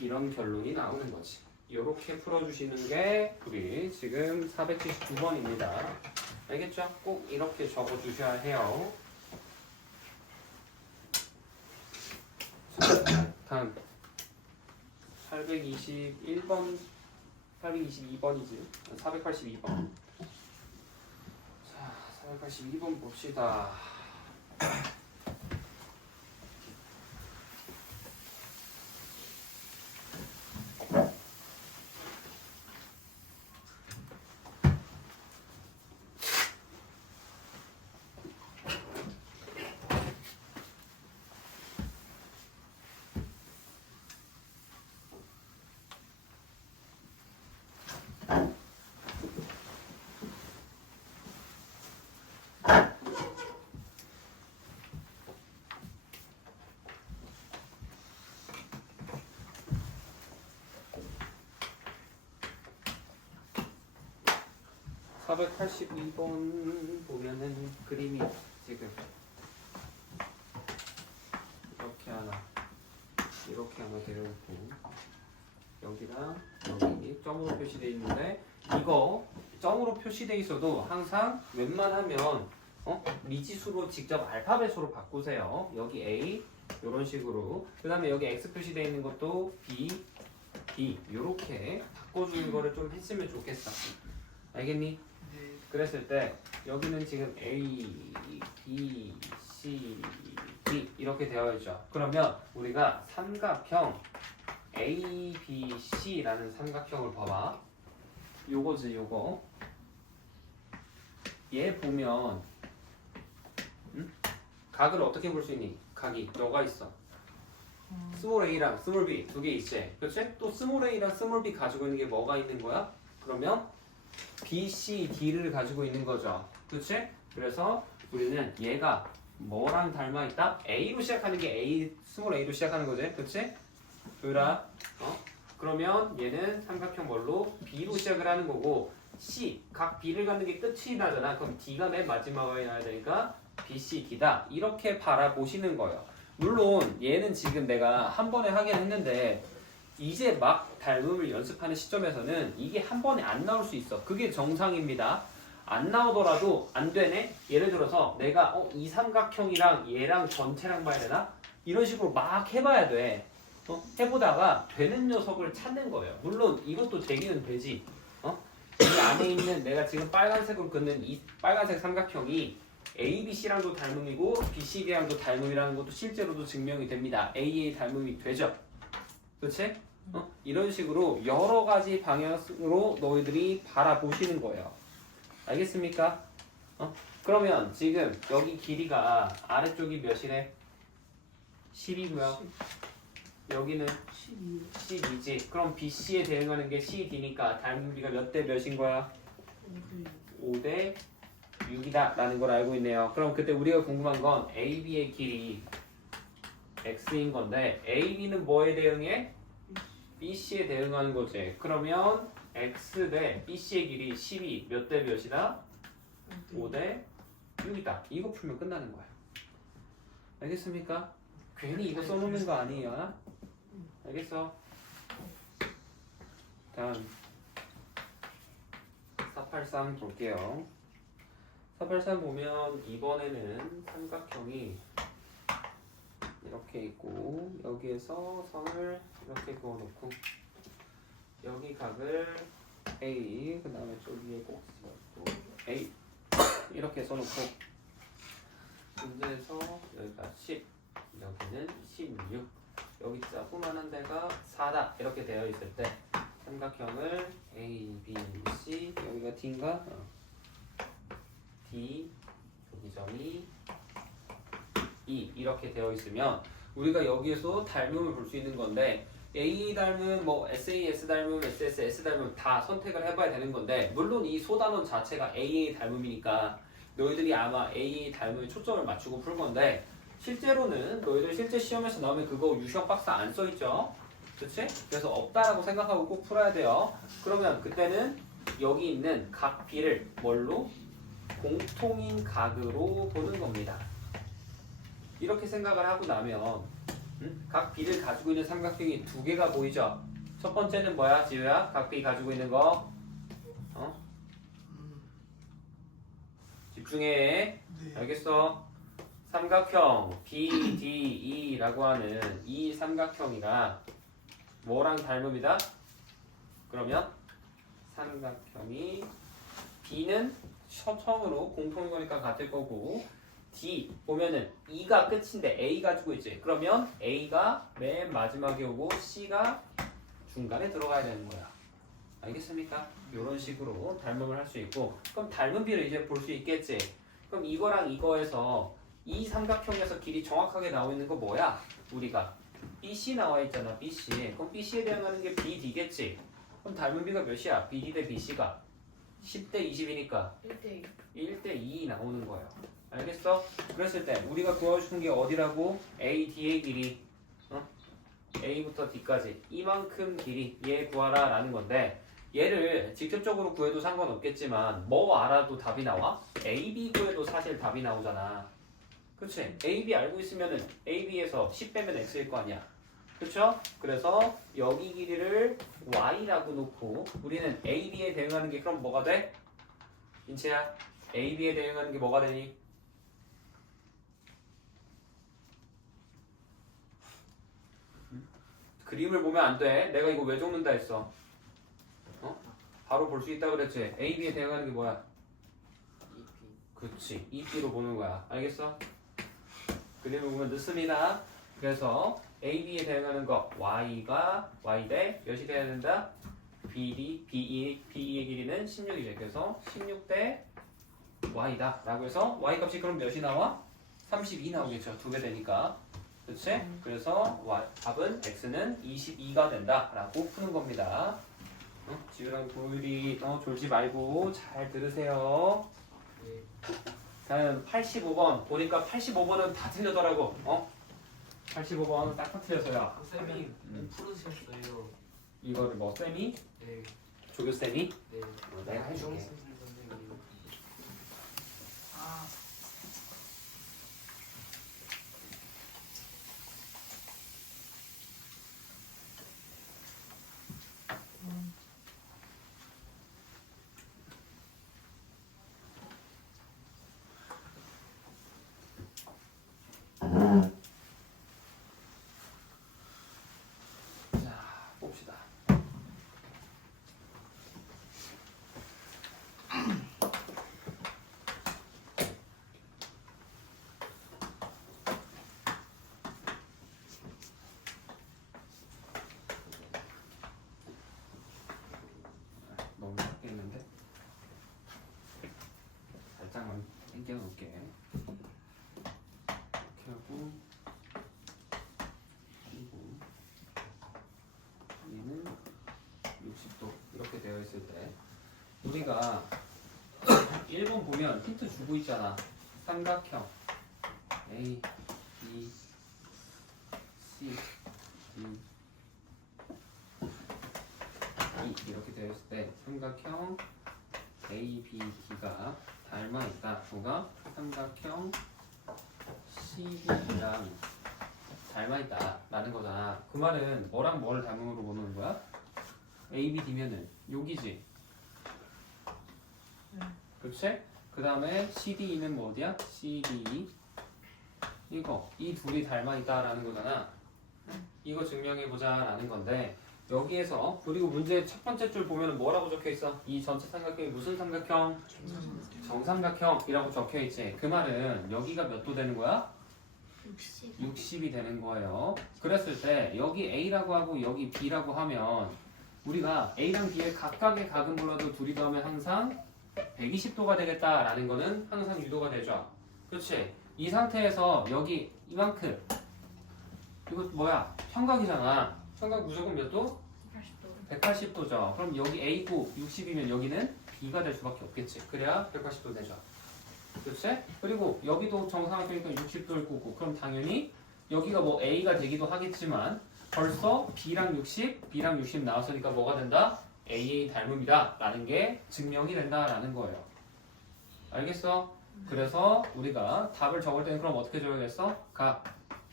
이런 결론이 나오는 거지. 이렇게 풀어주시는 게 우리 지금 479번입니다. 알겠죠? 꼭 이렇게 적어주셔야 해요. 자, 다음 821번, 822번이지. 482번. 자, 482번 봅시다. (482번) 보면은 그림이 지금 이렇게 하나 되어 있고, 여기랑 여기 점으로 표시되어 있는데, 이거 점으로 표시되어 있어도 항상 웬만하면 미지수로 직접 알파벳으로 바꾸세요. 여기 A 이런 식으로, 그 다음에 여기 X 표시되어 있는 것도 B, D 이렇게 바꿔주는 거를 좀 했으면 좋겠어. 알겠니? 네. 그랬을 때 여기는 지금 A, B, C, D 이렇게 되어 있죠. 그러면 우리가 삼각형 A, B, C라는 삼각형을 봐봐. 요거지 요거. 얘 보면 각을 어떻게 볼 수 있니? 각이 너가 있어. 스몰 A랑 스몰 B 두 개 있지. 그렇지? 또 스몰 A랑 스몰 B 가지고 있는 게 뭐가 있는 거야? 그러면 B, C, D를 가지고 있는 거죠. 그렇지? 그래서 우리는 얘가 뭐랑 닮아 있다? A로 시작하는 게 A, 스몰 A로 시작하는 거지. 그렇지? 조율아. 그러면 얘는 삼각형 뭘로? B로 시작을 하는 거고, C, 각 B를 갖는 게 끝이 나잖아. 그럼 D가 맨 마지막에 나야 되니까 B, C, D다. 이렇게 바라보시는 거예요. 물론 얘는 지금 내가 한 번에 하긴 했는데 이제 막 닮음을 연습하는 시점에서는 이게 한 번에 안 나올 수 있어. 그게 정상입니다. 안 나오더라도 안 되네? 예를 들어서 내가 이 삼각형이랑 얘랑 전체랑 봐야 되나? 이런 식으로 막 해봐야 돼. 해보다가 되는 녀석을 찾는 거예요. 물론 이것도 되기는 되지. 이 안에 있는 내가 지금 빨간색으로 긋는 이 빨간색 삼각형이 ABC랑도 닮음이고 BCD랑도 닮음이라는 것도 실제로도 증명이 됩니다. AA 닮음이 되죠. 그렇지? 이런 식으로 여러 가지 방향으로 너희들이 바라보시는 거예요. 알겠습니까? 그러면 지금 여기 길이가 아래쪽이 몇이래? 10이고요. 여기는 12지. 그럼 BC에 대응하는 게 CD니까 닮음비가 몇 대 몇인 거야? 5대 6이다 라는 걸 알고 있네요. 그럼 그때 우리가 궁금한 건 AB의 길이 X인 건데 AB는 뭐에 대응해? BC에 대응하는 거지. 그러면 X 대 BC의 길이 12 몇 대 몇이다? 5대 6이다. 이거 풀면 끝나는 거야. 알겠습니까? 괜히 이거 써놓는 거 아니야. 알겠어? 다음 483 볼게요. 483 보면 이번에는 삼각형이 이렇게 있고 여기에서 선을 이렇게 그어놓고 여기 각을 A 그 다음에 저 위에 꼭 또 A 이렇게 써놓고 문제에서 여기가 10 여기는 16 여기 자꾸만한 데가 4다 이렇게 되어 있을 때 삼각형을 A, B, C 여기가 D인가? D 여기 점이 E 이렇게 되어 있으면 우리가 여기에서 닮음을 볼 수 있는 건데 A 닮은 뭐 SAS 닮은 SS, S 닮은 다 선택을 해봐야 되는 건데 물론 이 소단원 자체가 AA 닮음이니까 너희들이 아마 AA 닮음에 초점을 맞추고 풀 건데 실제로는 너희들 실제 시험에서 나오면 그거 유형 박스 안 써있죠? 그치? 그래서 없다라고 생각하고 꼭 풀어야 돼요. 그러면 그때는 여기 있는 각 B를 뭘로? 공통인 각으로 보는 겁니다. 이렇게 생각을 하고 나면 각 B를 가지고 있는 삼각형이 두 개가 보이죠? 첫 번째는 뭐야, 지우야? 각 B 가지고 있는 거 집중해. 네. 알겠어? 삼각형 BDE라고 하는 이 삼각형이가 뭐랑 닮음이다? 그러면 삼각형이 B는 처음으로 공통인 거니까 같을 거고 D 보면은 E가 끝인데 A 가지고 있지. 그러면 A가 맨 마지막에 오고 C가 중간에 들어가야 되는 거야. 알겠습니까? 이런 식으로 닮음을 할 수 있고 그럼 닮은 B를 이제 볼 수 있겠지. 그럼 이거랑 이거에서 이 삼각형에서 길이 정확하게 나와 있는 거 뭐야? 우리가 BC 나와 있잖아. BC. 그럼 BC에 대응하는 게 BD겠지. 그럼 닮은 B가 몇이야? BD 대 BC가 10대 20이니까 1대1. 1대 2 나오는 거예요. 알겠어? 그랬을 때 우리가 구해주는 게 어디라고? A, D의 길이 A부터 D까지 이만큼 길이 얘 구하라 라는 건데 얘를 직접적으로 구해도 상관없겠지만 뭐 알아도 답이 나와? A, B 구해도 사실 답이 나오잖아. 그치? A, B 알고 있으면은 A, B에서 10 빼면 X일 거 아니야. 그쵸? 그래서 여기 길이를 Y라고 놓고 우리는 A, B에 대응하는 게 그럼 뭐가 돼? 인체야 A, B에 대응하는 게 뭐가 되니? 그림을 보면 안 돼. 내가 이거 왜 적는다 했어? 바로 볼 수 있다 그랬지. A, B에 대응하는 게 뭐야? 그렇지. EP로 보는 거야. 알겠어? 그림을 보면 늦습니다. 그래서 A, B에 대응하는 거 Y가 Y 대 몇이 돼야 된다? BE의 길이는 16이죠. 그래서 16대 Y다 라고 해서 Y 값이 그럼 몇이 나와? 32 나오겠죠. 두 배 되니까. 그치? 그래서 답은 X는 22가 된다 라고 푸는 겁니다. 지우랑 보율이 졸지 말고 잘 들으세요. 다음 85번 보니까 85번은 다 틀렸더라고. 85번 딱 터뜨려서요. 쌤이 못 풀으셨어요. 이거를 뭐 쌤이? 네. 조교 쌤이? 네. 내가 해줄게. 선생님. 아, 자, 봅시다. 너무 작게 했는데 살짝만 당겨 놓을게. 이렇게 하고 그리고 얘는 60도 이렇게 되어 있을 때 우리가 1번 보면 힌트 주고 있잖아. 삼각형 A, B, C, D, E 이렇게 되어 있을 때 삼각형 A, B, D가 닮아 있다. 뭐가? 삼각형 CD랑 닮아 있다 라는 거잖아. 그 말은 뭐랑 뭐를 닮음으로 보는 거야? A, B, D면은 여기지. 그렇지? 그 다음에 CD는 뭐 어디야? CD 이거 이 둘이 닮아 있다라는 거잖아. 이거 증명해 보자라는 건데 여기에서 그리고 문제 첫 번째 줄 보면은 뭐라고 적혀 있어? 이 전체 삼각형이 무슨 삼각형? 정삼각형이라고 적혀 있지. 그 말은 여기가 몇 도 되는 거야? 60이 되는 거예요. 그랬을 때 여기 A라고 하고 여기 B라고 하면 우리가 A랑 B의 각각의 각은 불러도 둘이 더하면 항상 120도가 되겠다라는 거는 항상 유도가 되죠. 그렇지? 이 상태에서 여기 이만큼 이거 뭐야? 형각이잖아. 형각 무조건 몇 도? 180도죠. 그럼 여기 A고 60이면 여기는 B가 될 수밖에 없겠지. 그래야 180도 되죠. 그렇지? 그리고 여기도 정삼각형이니까 60도일 거고 그럼 당연히 여기가 뭐 A가 되기도 하겠지만 벌써 B랑 60, B랑 60 나왔으니까 뭐가 된다? AA 닮음이다 라는 게 증명이 된다라는 거예요. 알겠어? 그래서 우리가 답을 적을 때는 그럼 어떻게 적어야겠어? 각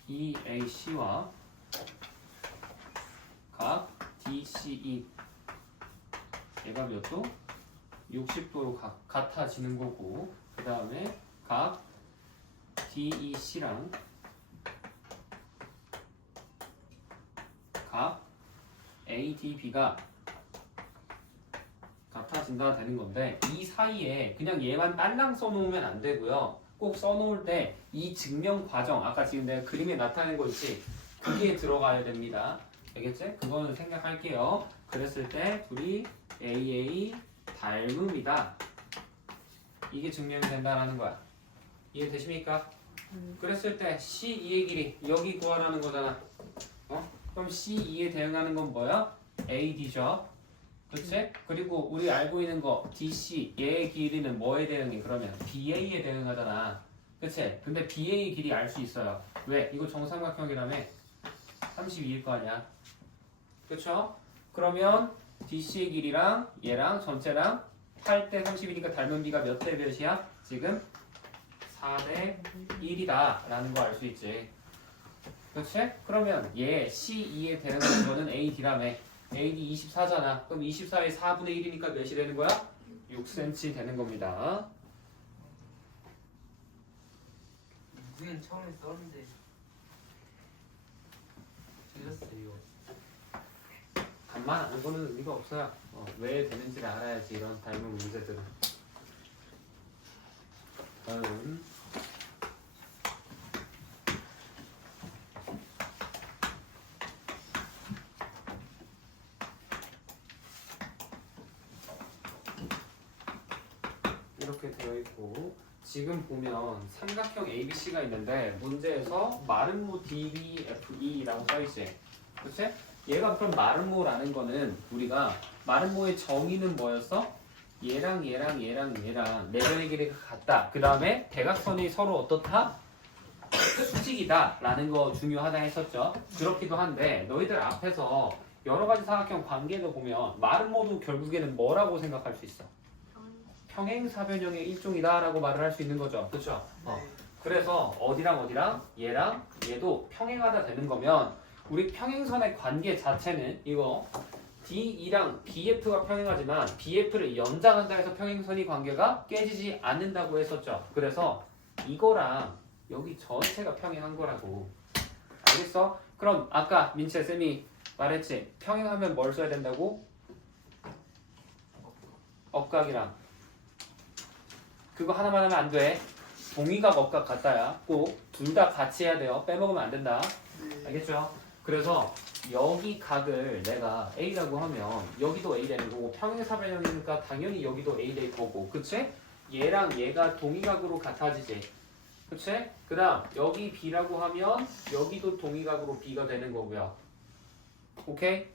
EAC와 각 DCE 얘가 몇 도? 60도로 같아지는 거고 그 다음에 각 DEC랑 각 ADB가 같아진다 되는 건데 이 사이에 그냥 얘만 딸랑 써놓으면 안 되고요. 꼭 써놓을 때 이 증명 과정 아까 지금 내가 그림에 나타낸 거 있지? 그게 들어가야 됩니다. 알겠지? 그거는 생각할게요. 그랬을 때 둘이 AA 닮음이다. 이게 증명이 된다라는 거야. 이해되십니까? 그랬을 때 C2의 길이 여기 구하라는 거잖아. 그럼 C2에 대응하는 건 뭐야? AD죠. 그치? 그리고 우리 알고 있는 거 DC 얘의 길이는 뭐에 대응해? 그러면 BA에 대응하잖아. 그치? 근데 BA 길이 알 수 있어요. 왜? 이거 정삼각형이라며 32일 거 아니야. 그쵸? 그러면 DC의 길이랑 얘랑 전체랑 8대 30이니까 닮은 비가 몇 대 몇이야? 지금 4대 1이다 라는 거 알 수 있지. 그치? 그러면 얘 C2에 대응하는 거는 AD라며. AD 24잖아. 그럼 24의 4분의 1이니까 몇이 되는 거야? 6cm 되는 겁니다. 우리는 처음에 썼는데 틀렸어요. 간만 안 보는 의미가 없어요. 왜 되는지를 알아야지 이런 닮은 문제들은. 다음 이렇게 되어 있고 지금 보면 삼각형 ABC가 있는데 문제에서 마름모 DBFE라고 써 있지. 그렇지? 얘가 그럼 마름모라는 거는 우리가 마름모의 정의는 뭐였어? 얘랑 얘랑 얘랑 얘랑 내면의 길이가 같다. 그 다음에 대각선이 서로 어떻다? 수직이다 라는 거 중요하다 했었죠. 그렇기도 한데 너희들 앞에서 여러 가지 삼각형 관계도 보면 마름모도 결국에는 뭐라고 생각할 수 있어? 평행사변형의 일종이다 라고 말을 할 수 있는 거죠. 그렇죠? 그래서 어디랑 어디랑 얘랑 얘도 평행하다 되는 거면 우리 평행선의 관계 자체는 이거 DE랑 BF가 평행하지만 BF를 연장한다 해서 평행선이 관계가 깨지지 않는다고 했었죠. 그래서 이거랑 여기 전체가 평행한 거라고. 알겠어? 그럼 아까 민채 쌤이 말했지. 평행하면 뭘 써야 된다고? 억각이랑. 그거 하나만 하면 안 돼. 동의각, 억각 같다야. 꼭 둘 다 같이 해야 돼요. 빼먹으면 안 된다. 알겠죠? 그래서 여기 각을 내가 A라고 하면 여기도 A 되는 거고 평행사변형이니까 당연히 여기도 A 될 거고. 그치? 얘랑 얘가 동의각으로 같아지지. 그치? 그 다음 여기 B라고 하면 여기도 동의각으로 B가 되는 거고요. 오케이?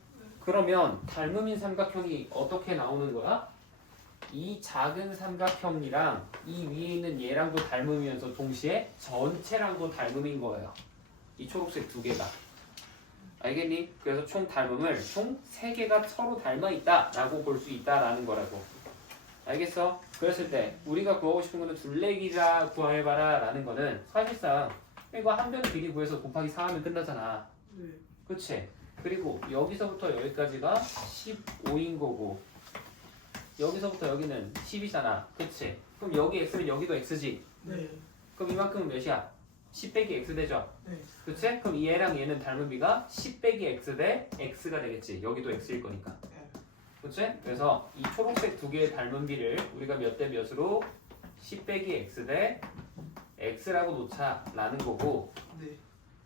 그러면 닮음인 삼각형이 어떻게 나오는 거야? 이 작은 삼각형이랑 이 위에 있는 얘랑도 닮음이면서 동시에 전체랑도 닮음인 거예요. 이 초록색 두 개가. 알겠니? 그래서 총 닮음을 총 3개가 서로 닮아 있다라고 볼 수 있다라는 거라고. 알겠어? 그랬을 때 우리가 구하고 싶은 거는 둘레기라 구해봐라 라는 거는 사실상 이거 한 변 길이 구해서 곱하기 4 하면 끝나잖아. 그치? 그리고 여기서부터 여기까지가 15인 거고 여기서부터 여기는 10이잖아. 그치? 그럼 여기 x면 여기도 x지? 네. 그럼 이만큼은 몇이야? 10 빼기 x 되죠? 네. 그치? 그럼 얘랑 얘는 닮은비가 10 빼기 x 대 x가 되겠지. 여기도 x일 거니까. 네. 그치? 그래서 이 초록색 두 개의 닮은비를 우리가 몇 대 몇으로 10 빼기 x 대 x라고 놓자라는 거고, 네.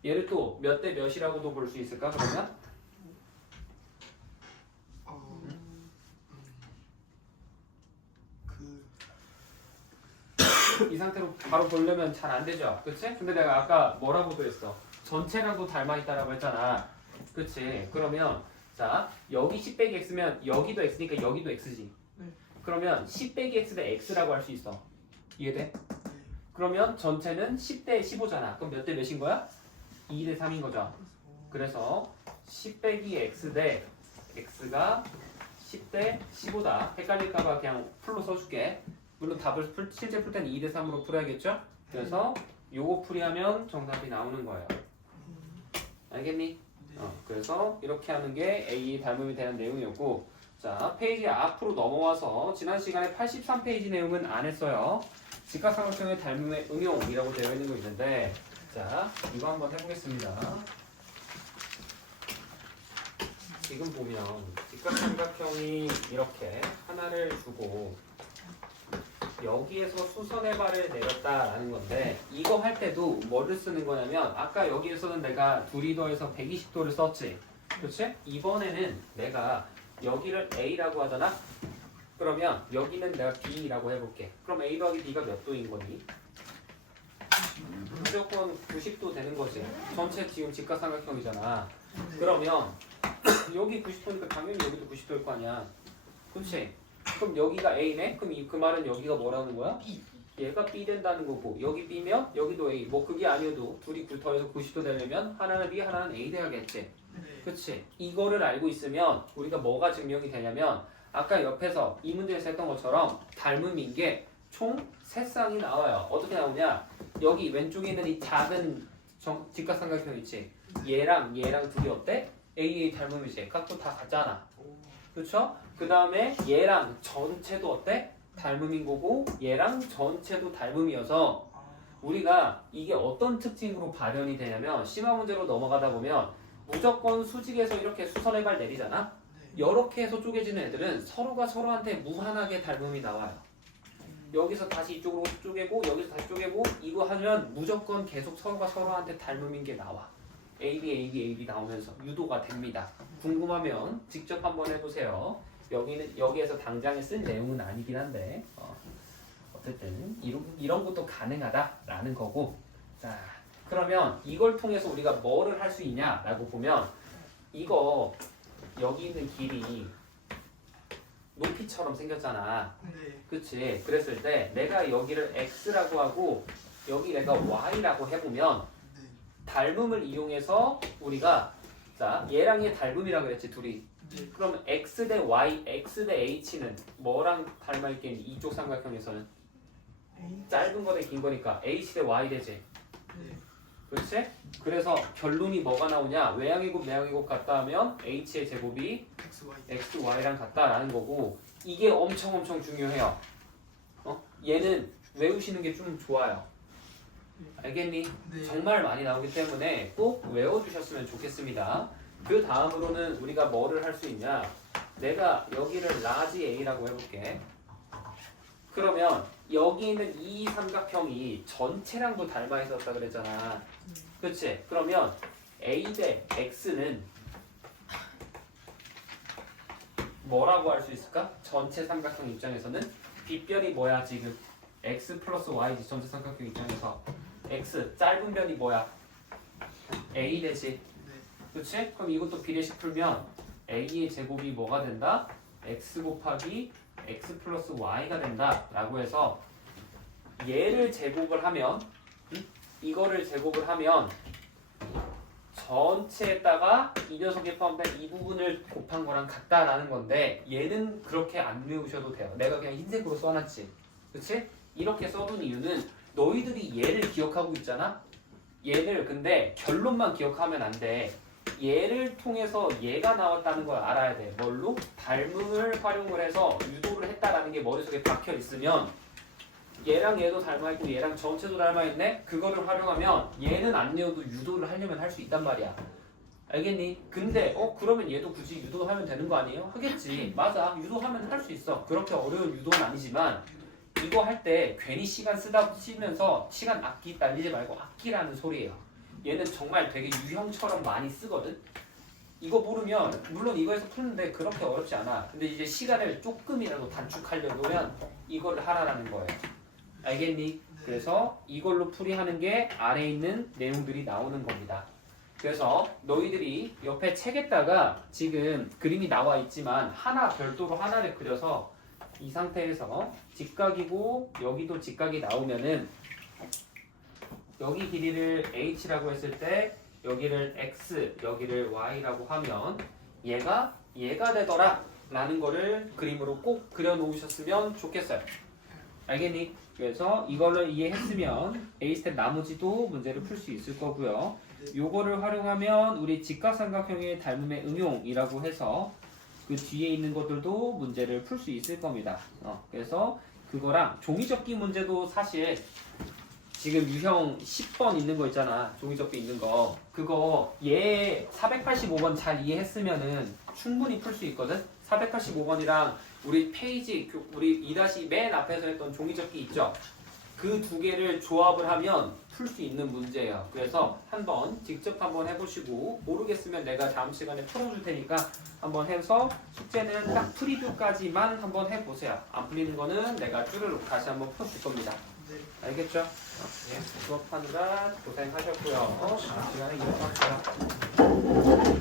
얘를 또 몇 대 몇이라고도 볼 수 있을까 그러면? 그 이 상태로 바로 보려면 잘 안 되죠? 그치? 근데 내가 아까 뭐라고도 했어? 전체랑도 닮아있다라고 했잖아. 그치? 그러면 자 여기 10 빼기 x면 여기도 x니까 여기도 x지. 네. 그러면 10 빼기 x 대 x라고 할 수 있어. 이해돼? 그러면 전체는 10대 15잖아. 그럼 몇 대 몇인 거야? 2 대 3인 거죠. 그래서 10 빼기 x 대 x가 10대 15다. 헷갈릴까봐 그냥 풀로 써줄게. 물론 답을 실제 풀 때는 2 대 3으로 풀어야겠죠? 그래서 요거 풀이하면 정답이 나오는 거예요. 알겠니? 그래서 이렇게 하는 게 A 닮음이 되는 내용이었고, 자 페이지 앞으로 넘어와서 지난 시간에 83페이지 내용은 안 했어요. 직각삼각형의 닮음의 응용이라고 되어 있는 거 있는데, 자 이거 한번 해보겠습니다. 지금 보면 직각삼각형이 이렇게 하나를 주고 여기에서 수선의 발을 내렸다라는 건데, 이거 할 때도 뭐를 쓰는 거냐면 아까 여기에서는 내가 둘이 더해서 120도를 썼지. 그렇지? 이번에는 내가 여기를 A라고 하잖아. 그러면 여기는 내가 B라고 해볼게. 그럼 A 더하기 B가 몇 도인 거니? 무조건 90도 되는 거지. 전체 지금 직각삼각형이잖아. 그러면 여기 90도니까 당연히 여기도 90도일 거 아니야. 그렇지? 그럼 여기가 A네? 그럼 그 말은 여기가 뭐라는 거야? B. 얘가 B 된다는 거고, 여기 B면 여기도 A. 뭐 그게 아니어도 둘이 더해서 90도 되려면 하나는 B, 하나는 A 돼야겠지. 네. 그치? 이거를 알고 있으면 우리가 뭐가 증명이 되냐면 아까 옆에서 이 문제에서 했던 것처럼 닮음인 게 총 3쌍이 나와요. 어떻게 나오냐? 여기 왼쪽에 있는 이 작은 직각삼각형 있지? 얘랑 둘이 어때? AA 닮음이지. 각도 다 같잖아. 그렇죠? 그 다음에 얘랑 전체도 어때? 닮음인 거고, 얘랑 전체도 닮음이어서 우리가 이게 어떤 특징으로 발현이 되냐면, 심화 문제로 넘어가다 보면 무조건 수직에서 이렇게 수선의 발 내리잖아? 이렇게 해서 쪼개지는 애들은 서로가 서로한테 무한하게 닮음이 나와요. 여기서 다시 이쪽으로 쪼개고, 여기서 다시 쪼개고, 이거 하면 무조건 계속 서로가 서로한테 닮음인 게 나와. AB, AB, AB 나오면서 유도가 됩니다. 궁금하면 직접 한번 해보세요. 여기에서 당장에 쓴 내용은 아니긴 한데, 어쨌든 이런 것도 가능하다라는 거고. 자, 그러면 이걸 통해서 우리가 뭐를 할 수 있냐라고 보면, 이거 여기 있는 길이 높이처럼 생겼잖아. 네. 그치? 그랬을 때 내가 여기를 x라고 하고 여기 내가 y라고 해보면, 네. 닮음을 이용해서 우리가, 자 얘랑 얘 닮음이라고 그랬지 둘이. 네. 그러면 x 대 y, x 대 h는 뭐랑 닮아있겠니? 이쪽 삼각형에서는 A. 짧은 거 대 긴 거니까 h 대 y 되지. 네. 그렇지? 그래서 결론이 뭐가 나오냐? 외양의 곱 내양의 곱 같다 하면 h의 제곱이 XY. x, y랑 같다라는 거고, 이게 엄청 중요해요. 얘는 외우시는 게 좀 좋아요. 알겠니? 네. 정말 많이 나오기 때문에 꼭 외워주셨으면 좋겠습니다. 그 다음으로는 우리가 뭐를 할 수 있냐? 내가 여기를 라지 A라고 해볼게. 그러면 여기 있는 이 삼각형이 전체랑도 닮아 있었다 그랬잖아. 그치? 그러면 A 대 X는 뭐라고 할 수 있을까? 전체 삼각형 입장에서는 빗변이 뭐야 지금? X 플러스 Y지. 전체 삼각형 입장에서 X 짧은 변이 뭐야? A 되지. 네. 그치? 그럼 이것도 비례식 풀면 A의 제곱이 뭐가 된다? X 곱하기 X 플러스 Y가 된다 라고 해서 얘를 제곱을 하면, 이거를 제곱을 하면 전체에다가 이 녀석이 포함된 이 부분을 곱한 거랑 같다라는 건데, 얘는 그렇게 안 외우셔도 돼요. 내가 그냥 흰색으로 써놨지. 그치? 이렇게 써둔 이유는 너희들이 얘를 기억하고 있잖아? 얘를 근데 결론만 기억하면 안 돼. 얘를 통해서 얘가 나왔다는 걸 알아야 돼. 뭘로? 닮음을 활용을 해서 유도를 했다라는 게 머릿속에 박혀 있으면 얘랑 얘도 닮아있고 얘랑 전체도 닮아있네? 그거를 활용하면 얘는 안 외워도 유도를 하려면 할 수 있단 말이야. 알겠니? 근데 그러면 얘도 굳이 유도하면 되는 거 아니에요? 하겠지. 맞아. 유도하면 할 수 있어. 그렇게 어려운 유도는 아니지만 이거 할 때 괜히 시간 쓰면서 시간 날리지 말고 아끼라는 소리예요. 얘는 정말 되게 유형처럼 많이 쓰거든. 이거 모르면 물론 이거에서 푸는데 그렇게 어렵지 않아. 근데 이제 시간을 조금이라도 단축하려면 이거를 하라는 거예요. 알겠니? 그래서 이걸로 풀이하는 게 아래에 있는 내용들이 나오는 겁니다. 그래서 너희들이 옆에 책에다가 지금 그림이 나와 있지만 하나 별도로 하나를 그려서 이 상태에서 직각이고 여기도 직각이 나오면은 여기 길이를 h라고 했을 때 여기를 x, 여기를 y라고 하면 얘가 되더라 라는 거를 그림으로 꼭 그려 놓으셨으면 좋겠어요. 알겠니? 그래서 이걸로 이해했으면 A스텝 나머지도 문제를 풀 수 있을 거고요. 요거를 활용하면 우리 직각삼각형의 닮음의 응용이라고 해서 그 뒤에 있는 것들도 문제를 풀 수 있을 겁니다. 그래서 그거랑 종이접기 문제도 사실 지금 유형 10번 있는 거 있잖아. 종이접기 있는 거. 그거 얘 485번 잘 이해했으면은 충분히 풀 수 있거든. 485번이랑 우리 페이지 우리 2- 맨 앞에서 했던 종이접기 있죠. 그 두 개를 조합을 하면 풀 수 있는 문제예요. 그래서 직접 한번 해보시고 모르겠으면 내가 다음 시간에 풀어줄 테니까 한번 해서 숙제는 딱 프리뷰까지만 한번 해보세요. 안 풀리는 거는 내가 쭈르륵 다시 한번 풀어줄 겁니다. 네. 알겠죠? 예, 수업하느라 고생하셨고요. 다음 시간에 이어서 할게요.